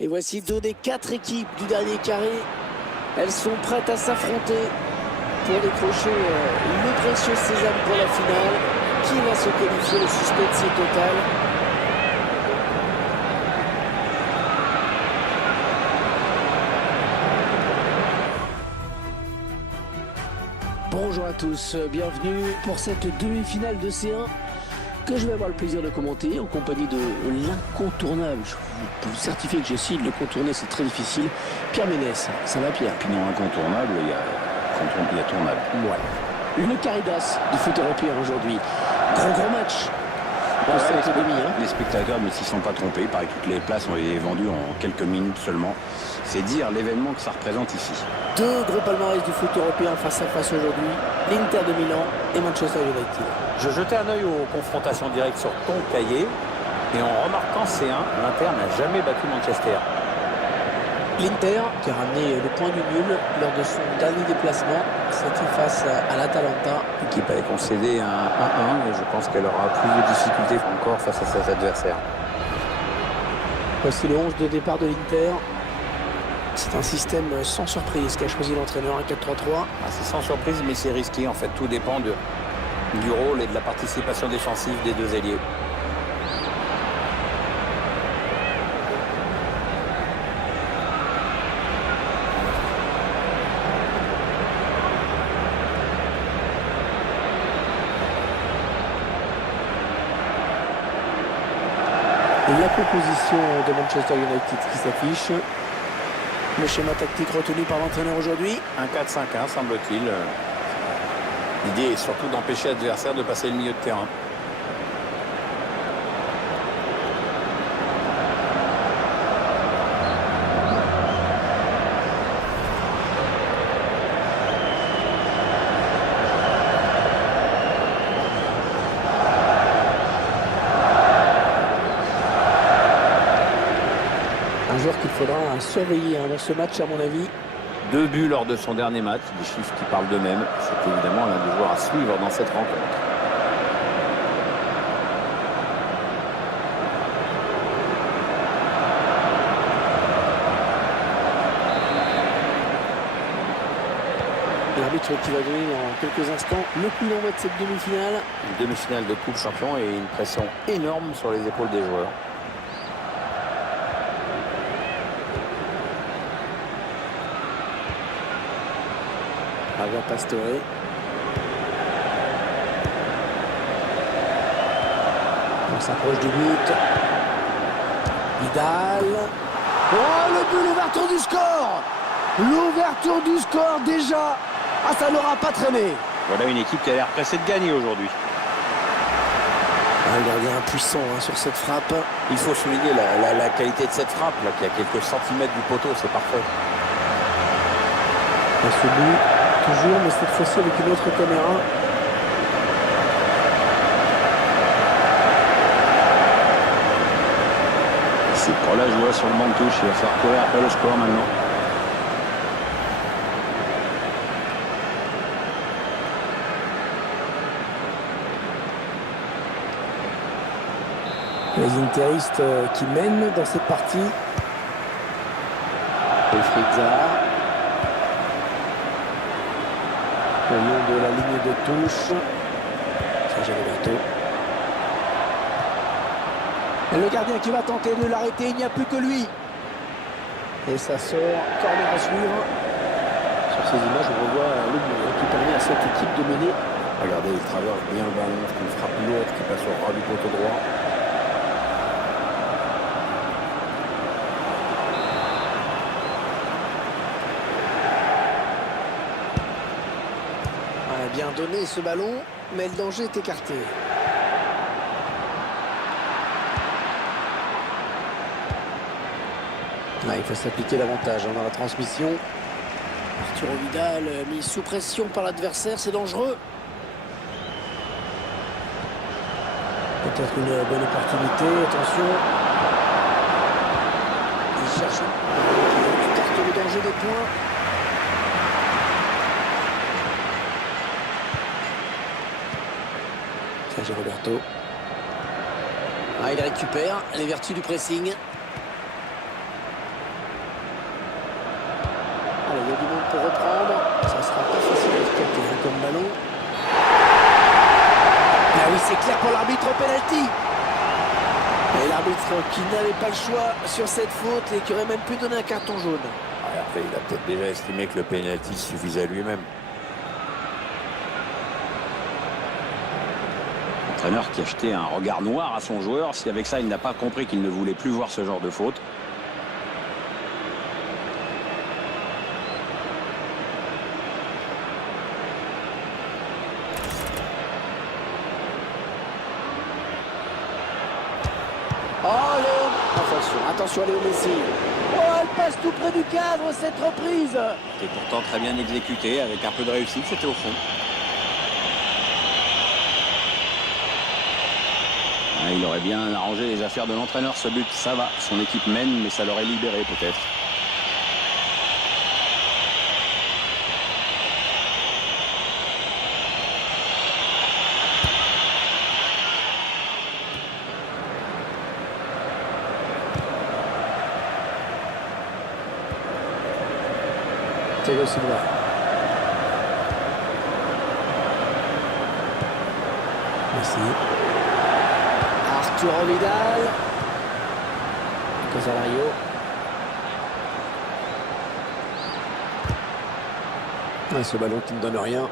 Et voici 2 des 4 équipes du dernier carré. Elles sont prêtes à s'affronter pour décrocher le précieux sésame pour la finale. Qui va se qualifier? Le suspense est total. Bonjour à tous, bienvenue pour cette demi-finale de C1 que je vais avoir le plaisir de commenter en compagnie de l'incontournable. Je peux vous certifier que j'essaie de le contourner, c'est très difficile. Pierre Ménès, ça va Pierre? Puis non, incontournable, il y a tournable. Ouais. Une caridas du foot européen aujourd'hui. Gros match. Les spectateurs ne s'y sont pas trompés. Il paraît que toutes les places ont été vendues en quelques minutes seulement. C'est dire l'événement que ça représente ici. 2 gros palmarès du foot européen face à face aujourd'hui. L'Inter de Milan et Manchester United. Je jetais un œil aux confrontations directes sur ton cahier et en remarquant C1, l'Inter n'a jamais battu Manchester. L'Inter qui a ramené le point du nul lors de son dernier déplacement, c'était face à l'Atalanta. L'équipe avait concédé un 1-1 et je pense qu'elle aura plus de difficultés encore face à ses adversaires. Voici le 11 de départ de l'Inter. C'est un système sans surprise qu'a choisi l'entraîneur, un 4-3-3. C'est sans surprise mais c'est risqué en fait, tout dépend du rôle et de la participation défensive des 2 ailiers. La composition de Manchester United qui s'affiche. Le schéma tactique retenu par l'entraîneur aujourd'hui. Un 4-5-1 semble-t-il. L'idée est surtout d'empêcher l'adversaire de passer le milieu de terrain. Un joueur qu'il faudra surveiller dans ce match à mon avis. 2 buts lors de son dernier match, des chiffres qui parlent d'eux-mêmes. C'est évidemment l'un des joueurs à suivre dans cette rencontre. L'arbitre qui va donner dans quelques instants le coup d'envoi de cette demi-finale. Une demi-finale de Coupe Champion et une pression énorme sur les épaules des joueurs. Javier Pastore. On s'approche du but. Vidal. Oh, le but, l'ouverture du score. L'ouverture du score déjà. Ah, ça n'aura pas traîné. Voilà une équipe qui a l'air pressée de gagner aujourd'hui. Un gardien impuissant sur cette frappe. Il faut souligner la qualité de cette frappe, là, qui a quelques centimètres du poteau, c'est parfait. Et ce but, toujours, mais cette fois-ci avec une autre caméra. C'est pour la joie sur le banc de touche. Il va falloir courir après le score maintenant. Les interistes qui mènent dans cette partie. Et Fritza. Le long de la ligne de touche. Sergio Roberto. Et le gardien qui va tenter de l'arrêter, il n'y a plus que lui. Et ça sort, corner à suivre. Sur ces images, on revoit le moyen qui permet à cette équipe de mener. Regardez, il traverse bien le ballon, c'est une frappe lourde qui passe au ras du poteau droit. Bien donné ce ballon, mais le danger est écarté. Il faut s'appliquer davantage dans la transmission. Arturo Vidal mis sous pression par l'adversaire, c'est dangereux. Peut-être une bonne opportunité, attention. Il cherche, il écarte le danger des points. Sergio Roberto. Il récupère les vertus du pressing. Allez, il y a du monde pour reprendre. Ça sera pas facile à exploiter comme ballon. Ah oui, c'est clair pour l'arbitre au penalty. Et l'arbitre qui n'avait pas le choix sur cette faute et qui aurait même pu donner un carton jaune. Après, il a peut-être déjà estimé que le penalty suffisait à lui-même. L'entraîneur qui a jeté un regard noir à son joueur, si avec ça il n'a pas compris qu'il ne voulait plus voir ce genre de faute. Oh Léo, attention à Léo Messi. Oh, elle passe tout près du cadre cette reprise. C'est pourtant très bien exécuté, avec un peu de réussite, c'était au fond. Il aurait bien arrangé les affaires de l'entraîneur, ce but, ça va. Son équipe mène, mais ça l'aurait libéré peut-être. Thiago Silva. Messi. Arturo Vidal. Casalario. Ce ballon qui ne donne rien.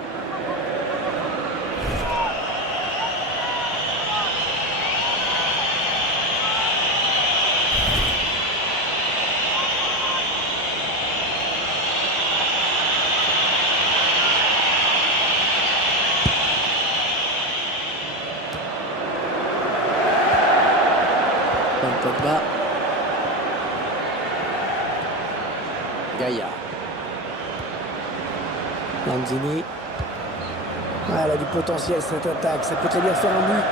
Pogba. Gaïa. Lanzini. Elle a du potentiel cette attaque, ça peut très bien faire un but.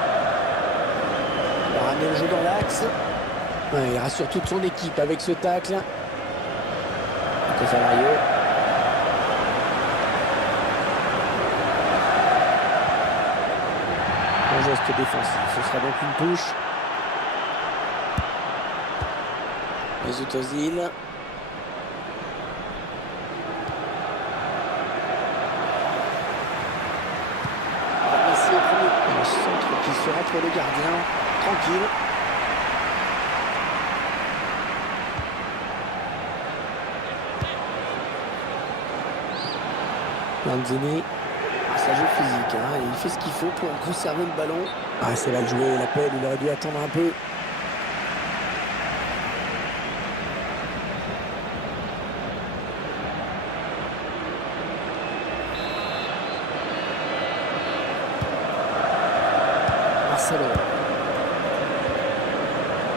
Il va ramener le jeu dans l'axe. Il rassure toute son équipe avec ce tacle. Casalario. Un geste défensif, ce sera donc une touche. Mesut Ozil. Messi au premier. Un centre qui sera pour le gardien. Tranquille. Lanzini. Ça joue physique. Il fait ce qu'il faut pour conserver le ballon. C'est mal joué. L'appel, il aurait dû attendre un peu.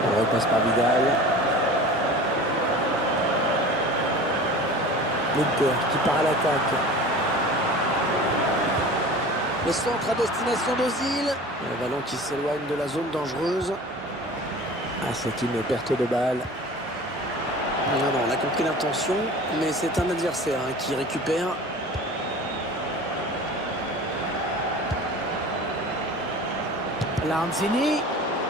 On repasse par Vidal. L'Inter qui part à l'attaque. Le centre à destination d'Ozil. Le ballon qui s'éloigne de la zone dangereuse. C'est une perte de balle. Non, on a compris l'intention, mais c'est un adversaire qui récupère. Lanzini.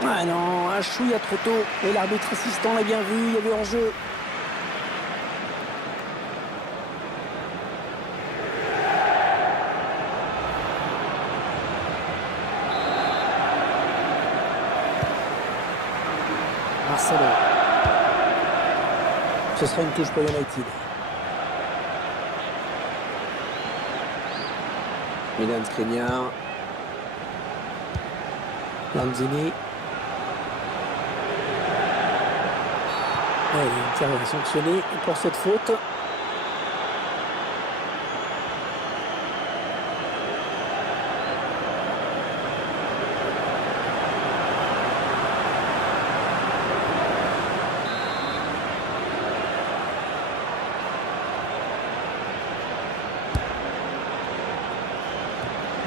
Ah non, un chouïa trop tôt. Et l'arbitre assistant l'a bien vu, il y avait hors-jeu. Marcelo. Ce sera une touche pour United. Milan Skriniar. Lanzini. Ouais, il tient à sanctionner pour cette faute.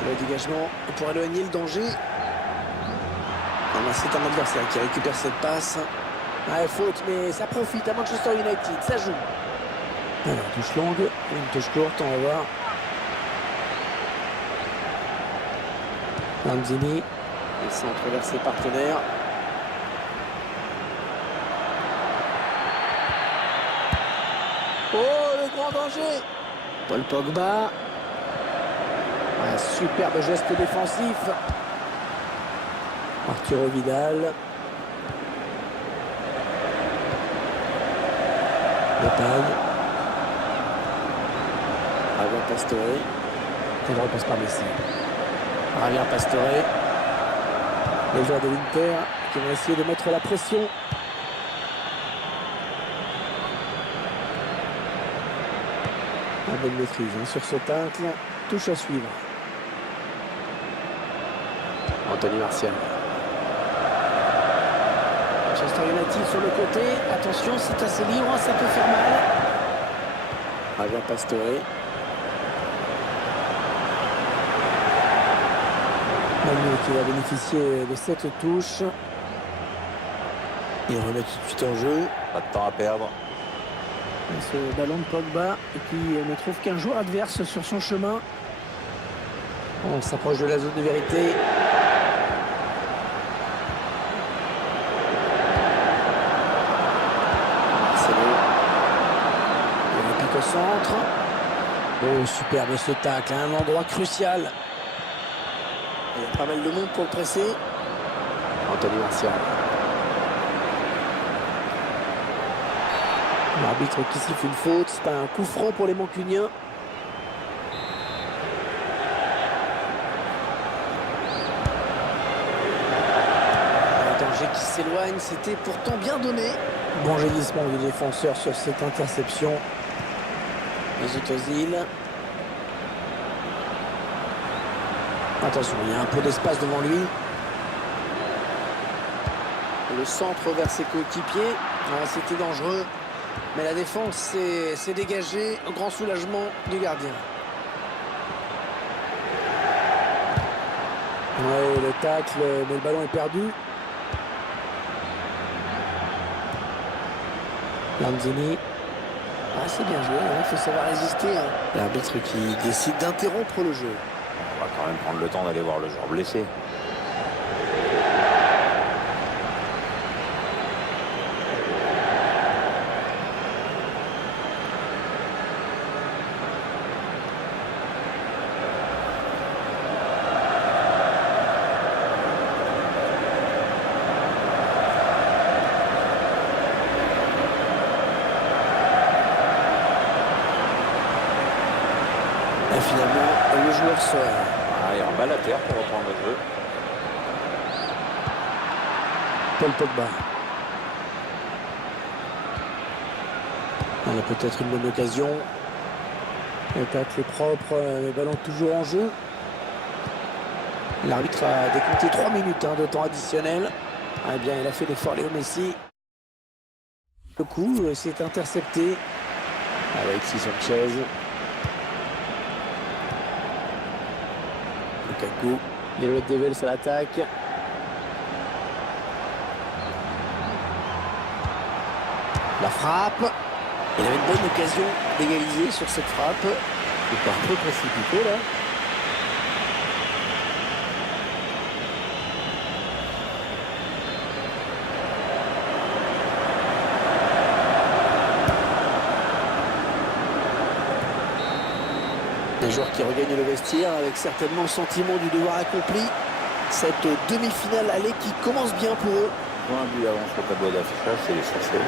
Le dégagement pour éloigner le danger. C'est un adversaire qui récupère cette passe. Ouais, faute, mais ça profite à Manchester United, ça joue. Alors, touche longue, une touche courte, on va voir. Lanzini, le centre vers ses partenaires. Oh, le grand danger! Paul Pogba. Un superbe geste défensif. Arturo Vidal. Depay. Javier Pastore. Il repasse par Messi. Javier Pastore. Les joueurs de l'Inter qui vont essayer de mettre la pression. La bonne maîtrise sur ce tacle. Touche à suivre. Anthony Martial. Manchester United sur le côté. Attention, c'est assez libre, ça peut faire mal. Javier Pastore. Manu qui va bénéficier de cette touche. Il remet tout de suite en jeu. Pas de temps à perdre. Et ce ballon de Pogba qui ne trouve qu'un joueur adverse sur son chemin. On s'approche de la zone de vérité. Au centre. Oh, superbe ce tacle, à un endroit crucial. Il y a pas mal de monde pour le presser. Anthony Martial. L'arbitre qui siffle une faute, c'est un coup franc pour les Mancuniens. Un danger qui s'éloigne, c'était pourtant bien donné. Bon gémissement du défenseur sur cette interception. Mesut Ozil. Attention, il y a un peu d'espace devant lui. Le centre vers ses coéquipiers. C'était dangereux. Mais la défense s'est dégagée au grand soulagement du gardien. Ouais, le tacle, mais le ballon est perdu. Lanzini. Ah, c'est bien joué, il faut savoir résister. L'arbitre qui décide d'interrompre le jeu. On va quand même prendre le temps d'aller voir le joueur blessé. Et finalement, le joueur sort. Il rebat la terre pour reprendre le jeu. Paul Pogba. On a peut-être une bonne occasion. Le tacle est propre, le ballon toujours en jeu. L'arbitre a décompté 3 minutes de temps additionnel. Eh bien, il a fait l'effort, Léo Messi. Le coup, c'est intercepté. Alexis Sanchez. Lukaku. Les Red Devils à l'attaque. La frappe. Il avait une bonne occasion d'égaliser sur cette frappe. Il part un peu précipité là. joueurs qui regagnent le vestiaire avec certainement le sentiment du devoir accompli. Cette demi-finale aller qui commence bien pour eux. Un but d'avance au tableau d'affichage, c'est l'essentiel.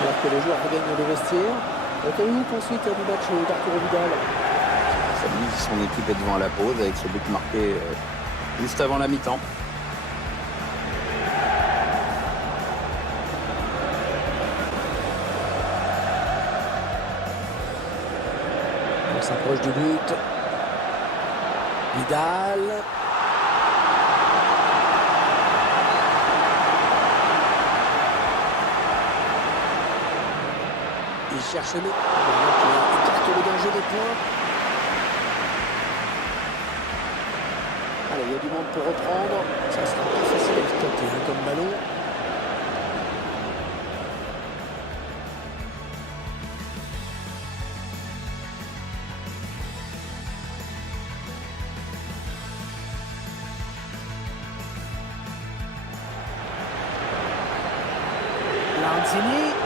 Alors que les joueurs regagnent le vestiaire. Qu'avez-vous pensé du match d'Arturo Vidal? Ça dit que son équipe est devant à la pause avec ce but marqué juste avant la mi-temps. On s'approche du but. Vidal. Il cherche le. Il écarte le danger des points. Allez, il y a du monde pour reprendre. Ça sera pas facile à exploiter comme ballon. Lanzini.